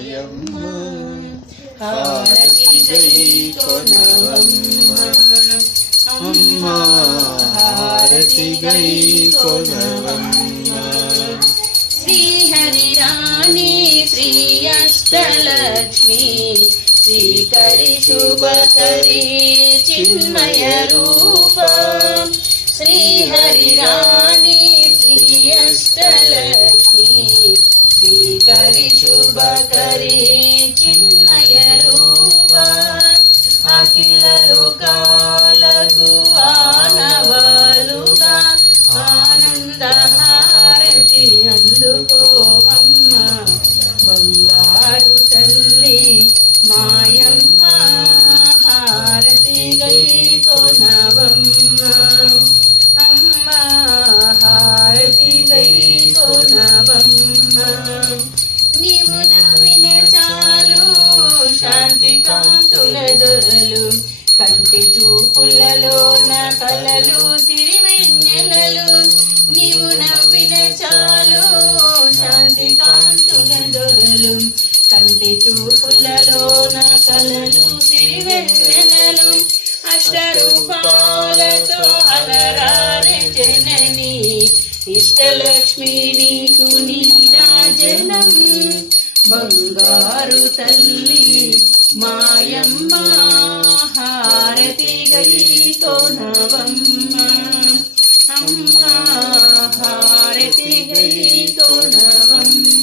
మాయమ్మ హారతి గై కొనవమ్మ అమ్మ హారతి గై కొనవమ్మ శ్రీహరి రాణి శ్రీ అష్టలక్ష్మి శ్రీకరి శుభకరి చిన్మయ రూప శ్రీహరి రాణి శ్రీ అష్టలక్ష్మి శ్రీకరి శుభకరి చిన్మయ రూప అఖిల లోకాలకు ఆనవాలుగా ఆనంద హారతి అందుకోవమ్మ బంగారు తల్లి మాయమ్మ హారతి గై కొనవమ్మ అమ్మ హారతి గై కొనవమ్మ నీవు నవ్విన చాలు శాంతి కాంతుల దొరలు కంటి చూపులలోన కలలు సిరివెన్నెలలు నీవు నవ్విన చాలు శాంతి కాంతుల దొరలు కంటి చూపులలోన కలలు సిరివెన్నెలలు అష్టరూపాలతో అలరారే జనని ఇష్టలక్ష్మి నీకు నీరాజనం బంగారు తల్లి మాయమ్మ హారతి గై కొనవమ్మ అమ్మ హారతి గై కొనవమ్మ